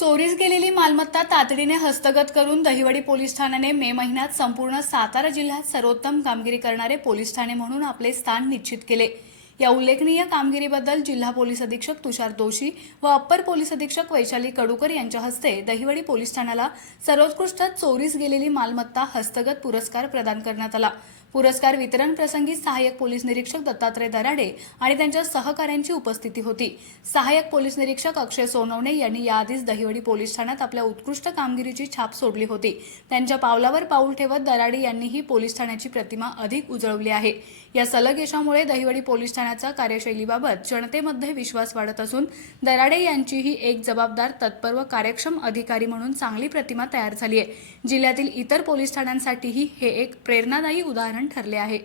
चोरीस गेलेली मालमत्ता तातडीने हस्तगत करून दहिवडी पोलीस ठाण्याने मे महिन्यात संपूर्ण सातारा जिल्ह्यात सर्वोत्तम कामगिरी करणारे पोलीस ठाणे म्हणून आपले स्थान निश्चित केले। या उल्लेखनीय कामगिरीबद्दल जिल्हा पोलीस अधीक्षक तुषार दोशी व अप्पर पोलीस अधीक्षक वैशाली कडूकर यांच्या हस्ते दहिवडी पोलीस ठाण्याला सर्वोत्कृष्ट चोरीस गेलेली मालमत्ता हस्तगत पुरस्कार प्रदान करण्यात आला। पुरस्कार वितरण प्रसंगी सहाय्यक पोलीस निरीक्षक दत्तात्रय दराडे आणि त्यांच्या सहकाऱ्यांची उपस्थिती होती। सहाय्यक पोलीस निरीक्षक अक्षय सोनवणे यांनी याआधीच दहिवडी पोलीस ठाण्यात आपल्या उत्कृष्ट कामगिरीची छाप सोडली होती। त्यांच्या पावलावर पाऊल ठेवत दराडे यांनीही पोलीस ठाण्याची प्रतिमा अधिक उजळवली आहे। या सलग यशामुळे दहिवडी पोलीस ठाण्याच्या कार्यशैलीबाबत जनतेमध्ये विश्वास वाढत असून दराडे यांचीही एक जबाबदार, तत्पर व कार्यक्षम अधिकारी म्हणून चांगली प्रतिमा तयार झाली आहे। जिल्ह्यातील इतर पोलीस ठाण्यांसाठीही हे एक प्रेरणादायी उदाहरण ठरले आहे।